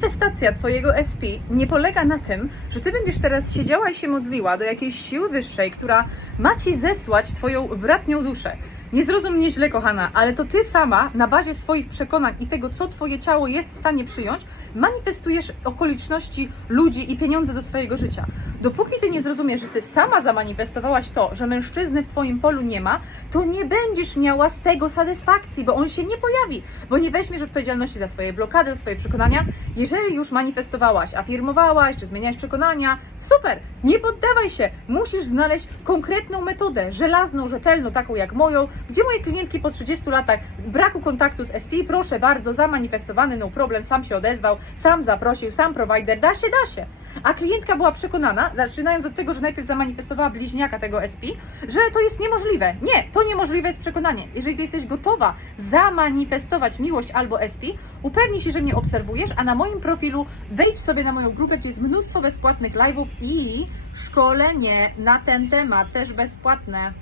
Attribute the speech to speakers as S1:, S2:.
S1: Manifestacja Twojego SP nie polega na tym, że Ty będziesz teraz siedziała i się modliła do jakiejś siły wyższej, która ma Ci zesłać Twoją bratnią duszę. Nie zrozum mnie źle, kochana, ale to Ty sama, na bazie swoich przekonań i tego, co Twoje ciało jest w stanie przyjąć, manifestujesz okoliczności, ludzi i pieniądze do swojego życia. Dopóki Ty nie zrozumiesz, że Ty sama zamanifestowałaś to, że mężczyzny w Twoim polu nie ma, to nie będziesz miała z tego satysfakcji, bo on się nie pojawi, bo nie weźmiesz odpowiedzialności za swoje blokady, za swoje przekonania. Jeżeli już manifestowałaś, afirmowałaś, czy zmieniałaś przekonania, super, nie poddawaj się. Musisz znaleźć konkretną metodę, żelazną, rzetelną, taką jak moją, gdzie moje klientki po 30 latach braku kontaktu z SP, proszę bardzo, zamanifestowany, no problem, sam się odezwał, sam zaprosił, sam provider, da się, da się. A klientka była przekonana, zaczynając od tego, że najpierw zamanifestowała bliźniaka tego SP, że to jest niemożliwe. Nie, to niemożliwe jest przekonanie. Jeżeli ty jesteś gotowa zamanifestować miłość albo SP, upewnij się, że mnie obserwujesz, a na moim profilu wejdź sobie na moją grupę, gdzie jest mnóstwo bezpłatnych live'ów i szkolenie na ten temat też bezpłatne.